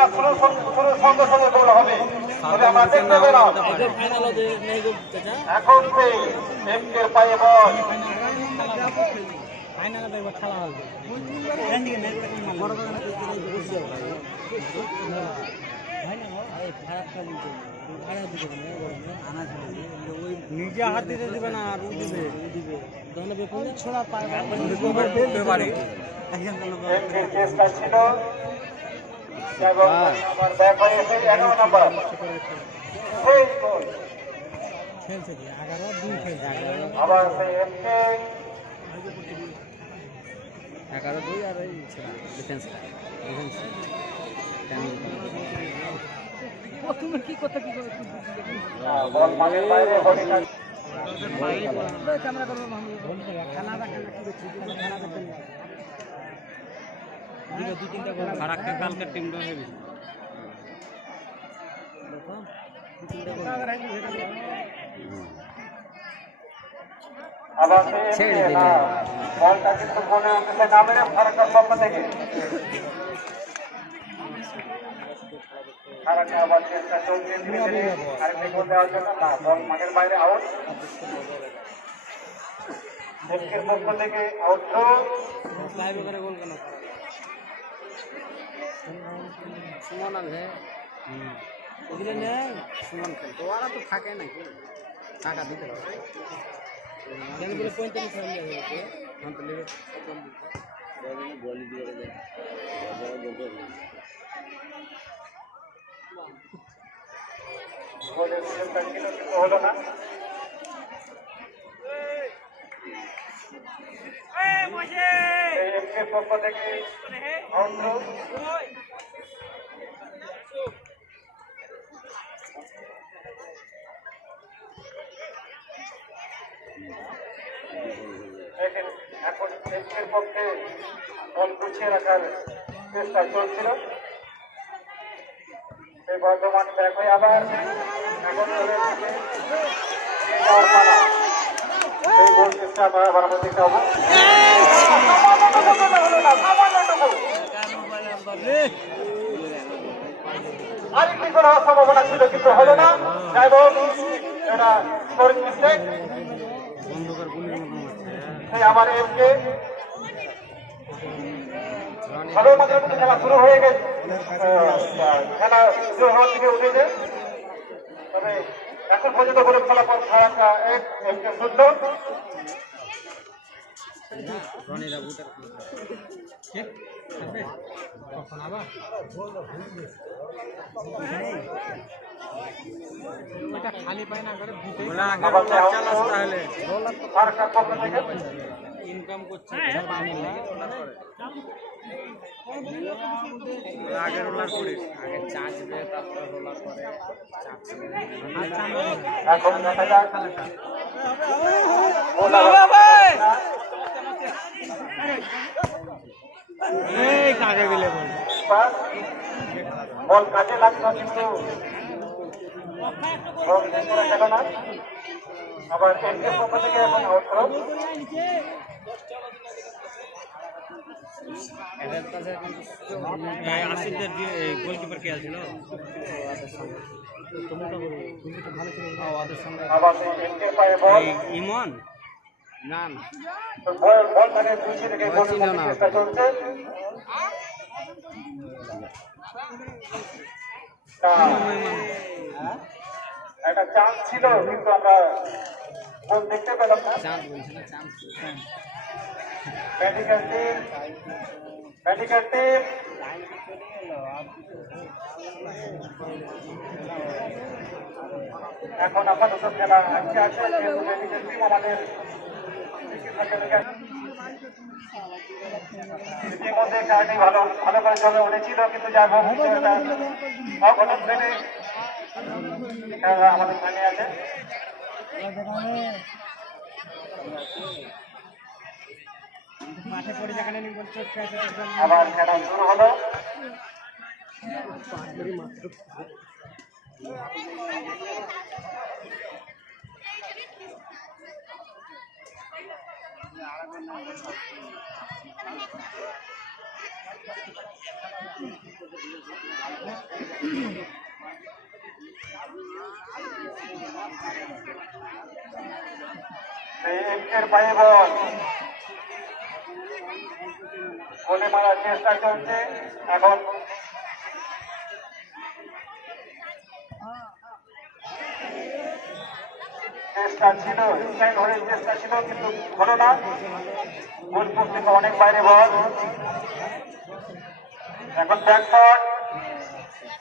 না, শুরু সঙ্গে সঙ্গে দৌড় হবে, তবে আমরা দেখতে পেলাম এখন সেই একের পায়ে বল। নিজে হাত দিতে দিবে না, আর ও দিবে ছোড়া পায় একের চেষ্টা ছিল এবং আমার ব্যাক হয়ে এসে 11 নম্বর সেই গোল। আবার সেই একে 11-2 আর ওই ডিফেন্স তুমি কি করতে কি করে বল মাঠের বাইরে বডি টাচ। ক্যামেরা করবো খেলা দুই তিনটা গোল ফারাক্কা কালকের টিমটা হেভি আবার সেই একে না, বলটা কিন্তু মনে হচ্ছে নামের ফারাক্কার পক্ষ থেকে। ফারাক্কা আবার চেষ্টা চলছে ধীরে ধীরে আরেকটি গোল দেওয়ার জন্য, না, বল মাঠের বাইরে আউট। একের পক্ষ থেকে আউট থ্রো। লাইভে করে গোল কেন সুমন আছে ওগুলো নেই সুমন খেলতো ওরা তো থাকে নাকি টাকা দিতে পারবে কেন বলে 45 টাকা দিয়ে হবে हम तो लेके गोली দিয়ে দে গোলের চেষ্টা ছিল কিন্তু হলো না। এই একের পক্ষ থেকে আউট থ্রো। এখন একের পক্ষে বল গুছিয়ে রাখার চেষ্টা চলছিল। সেই বর্ধমান ব্যাক হয়ে আবার এখন চলে এসেছে যাওয়ার পালা। সেই গোল চেষ্টা বাড়ানো দিতে হবে। আরেকটি গোল হওয়ার সম্ভাবনা ছিল কিন্তু হলো না। যাই হোক, এটা স্কোরিং মিস্টেক। সেই আমার এমকে ভালো মাত্রার মধ্যে খেলা শুরু হয়ে গেছে, খেলা শুরু হওয়ার থেকে উঠেছে, তবে এখন পর্যন্ত কোনো ফলাফল ফারাক্কা 1 এমকে 0। খালি পায় না করে ফারাক্কার পক্ষ থেকে ইনকাম করছে পানি লাগে আগে রোলার করে আগে চার্জ দেয় তারপরে রোলার করে এখন দেখা যাক এই কাকে দিলে বল কাজে লাগলো কিন্তু বল ভেতরে গেল না। আবার এনকে পক্ষ থেকে এখন আউট থ্রো। আসিফদের গোলকিপার কে আছিল আবার এনকে পায়ে বল ইমন না না বলটাকে গুছিয়ে রেখে গোল করার চেষ্টা চলছে। একটা চান্স ছিল কিন্তু আমরা গোল দেখতে পেলাম না। মেডিকেল টিম এখন আপাতত খেলা আজকে আছে, যেহেতু মেডিকেল টিম আমাদের ইতিমধ্যে খেলাটি ভালো করে জমে উঠেছিল, কিন্তু যাই হোক অঘটন ঘটে খেলা আমাদের সামনে আছে। মাঠে পড়ে যেখানে আবার খেলা শুরু হলো। এর পায়ে বল বলে মারার চেষ্টা চলছে এখন। চেষ্টা ছিল ধরে চেষ্টা ছিল কিন্তু হলো না। গোলপোস্ট থেকে অনেক বাইরে বল। এখন ব্যাকশট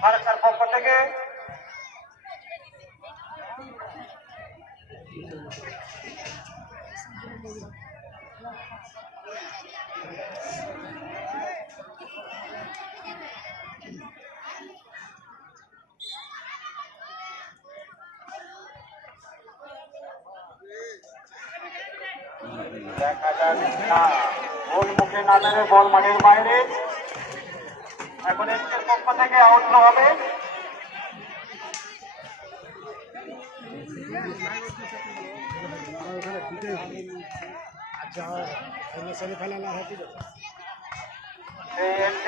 ফারাক্কার পক্ষ থেকে। দেখা যাক না গোল মুখে না মেরে বল মাঠের বাইরে। এখন এর পক্ষ থেকে আউট হবে।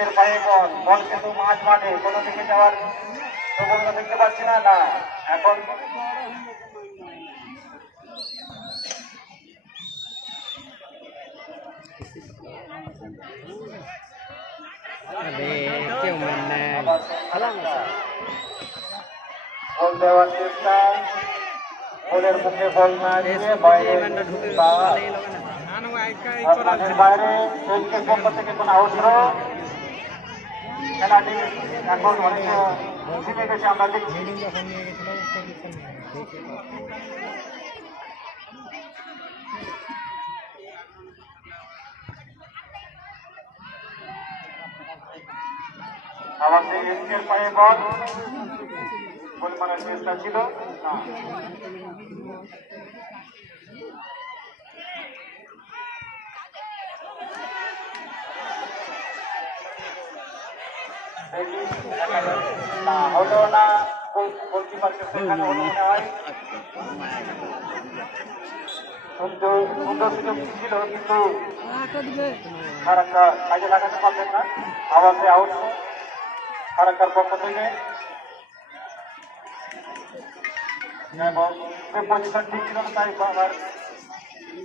এর পায়ে বল বল কিন্তু মাঝ মাঠে কোনো দিকে যাওয়ার প্রবণতা দেখতে পাচ্ছি না। না এখন বল দেওয়ার চেষ্টা, বলের মুখে বল না দিয়ে বাইরে মাঠের বাইরে। এর পক্ষ থেকে কোন আউট থ্রো। খেলাটি এখন অনেকটা ছিমে গেছে আমরা দেখছি। আবার সেই এর পায়ে বল গোল মারার চেষ্টা ছিল না। না হলো না। গোলকিপারকে সেখানে হলো মনে হয়। সুন্দর সুযোগ ছিল কিন্তু ফারাক্কা কাজে লাগাতে পারলেন না। আবার সে আউট ফারাক্কার পক্ষ থেকে। পজিশন ঠিক ছিল না তাই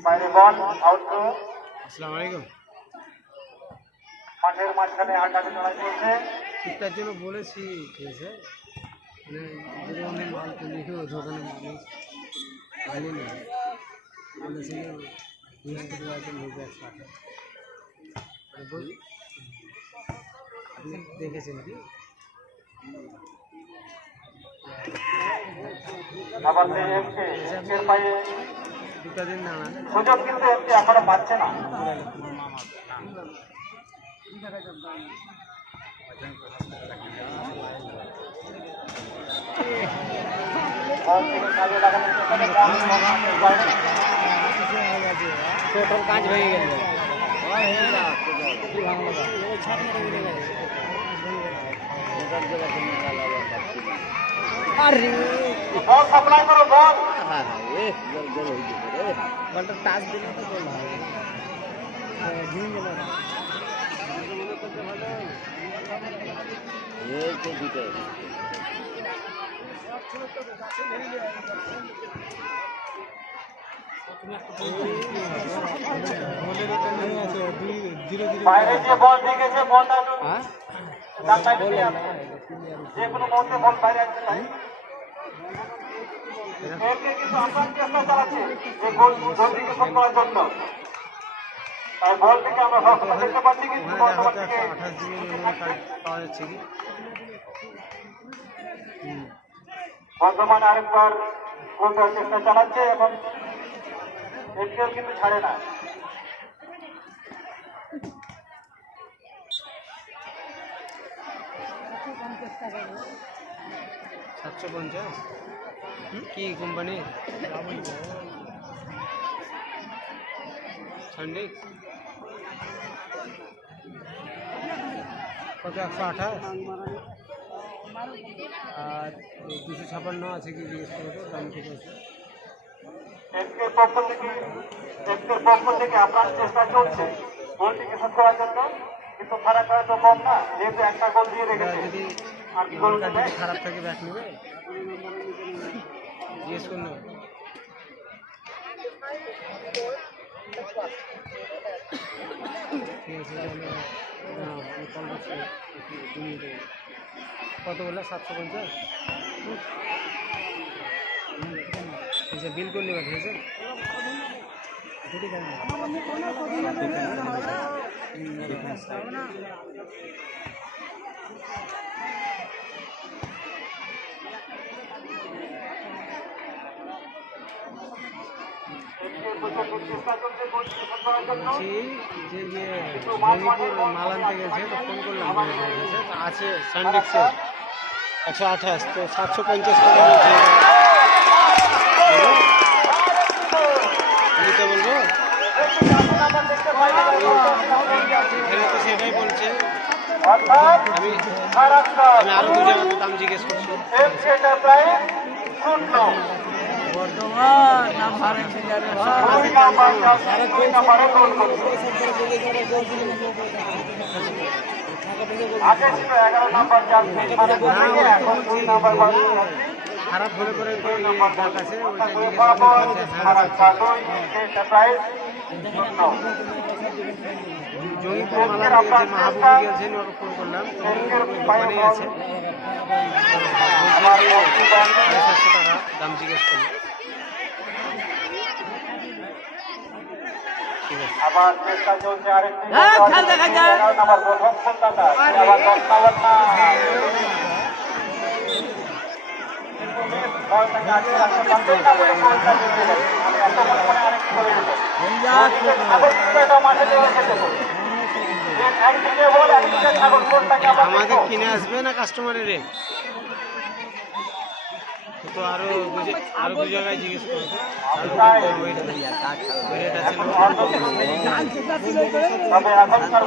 বাইরে বল আউট। আসসালামু আলাইকুম। মাঠের মাঝখানে আটাকে লড়াই চলছে। ঠিকঠাক জন্য বলেছি, ঠিক আছে, মানে যদি অনেক মাল লিখে ওখানে মানুষ পাইনি না বলেছি বৃহস্পতিবার লিখবে 100 বই আপনি দেখেছেন কি? আবার এর পায়ে দুটা দিন না সুযোগ কিন্তু এখনো পাচ্ছে না। টোটাল কাজ হয়ে গেল। বল সাপ্লাই করো বল। বলটা টাচ দিলে তো গোল হবে। বাইরে যে বল ঢেকেছে বলটা যে কোনো মুহূর্তে বল বাইরে আসতে পারে। কিন্তু আমরা চেষ্টা চালাচ্ছি যে গোল দিকে শোধ করার জন্য। তাই বল থেকে আমরা সবসময় দেখতে পাচ্ছি কিন্তু বর্তমানে আরেকবার গোল দেওয়ার চেষ্টা চালাচ্ছে এবং এটিও কিন্তু ছাড়ে না। কি কোম্পানি? সানডে কত? 128 আর 256 আছে কি জিজ্ঞেস করবো দাম ঠিক আছে। এর পক্ষ থেকে আপনার চেষ্টা চলছে গোলটিকে শোধ করার জন্য, কিন্তু খারাপ করা তো কম না, যেহেতু একটা গোল দিয়ে রেখেছে। যদি আর কি গোল মনটা দেয়? যদি খারাপ থাকে ব্যাট নেবে জিজ্ঞেস করুন না। ঠিক আছে তাহলে আমি কল করছি কত বললে 750 আচ্ছা বিল করলে ঠিক আছে চেষ্টা করছে গোল শোধ করার জন্য। বলছি যে জঙ্গিপুর মাল আনতে গেছে তো ফোন করলাম তো আছে স্যান্ডিক্সে 128 তো 750 টাকা বলছে নিতে বলবো এখানে তো সেটাই বলছে অর্থাৎ আমি খারাপ কাজ। আমি আরো দু জায়গাতে দাম জিজ্ঞেস করছি FC এন্টারপ্রাইজ শূন্য। বর্তমান নাম হারে দুই নাম্বার জার্সি 2 নম্বরে গোল করছে। আগে ছিল 11 নাম্বার জার্সি, মানে গোল থেকে এখন 2 নাম্বার জার্সি খারাপ হলে পরে তো ডাক আছে ওইটা জিজ্ঞেস ফলাফল করতে খারাপ কাজ। FC এন্টারপ্রাইজ শূন্য। জঙ্গিপুর মালা যে মাহবুব গিয়েছেন ওকে ফোন করলাম তো দোকানে আছে আবার 700 টাকা দাম জিজ্ঞেস করলাম ঠিক আছে আবার চেষ্টা চলছে আরেকটি 11 নাম্বার প্রথম কলকাতা, আবার 10 নাম্বার না। বলটাকে আগে রাখতে পারতেই না বলে গোলটা দিয়ে দিলেন। আমি এত মনে মনে আরেকটু করে দিতেন। ছাগল কিন্তু এটা মাঠে লেগে খেতে পারে। একদিকে বল, একদিকে ছাগল, কোনটাকে আবার আমাদের দেখবো? কিনে আসবে না কাস্টমারের রেট তো আরো দু জায়গায় জিজ্ঞেস করবো তাই ওই রেট আছে তবে এখনকার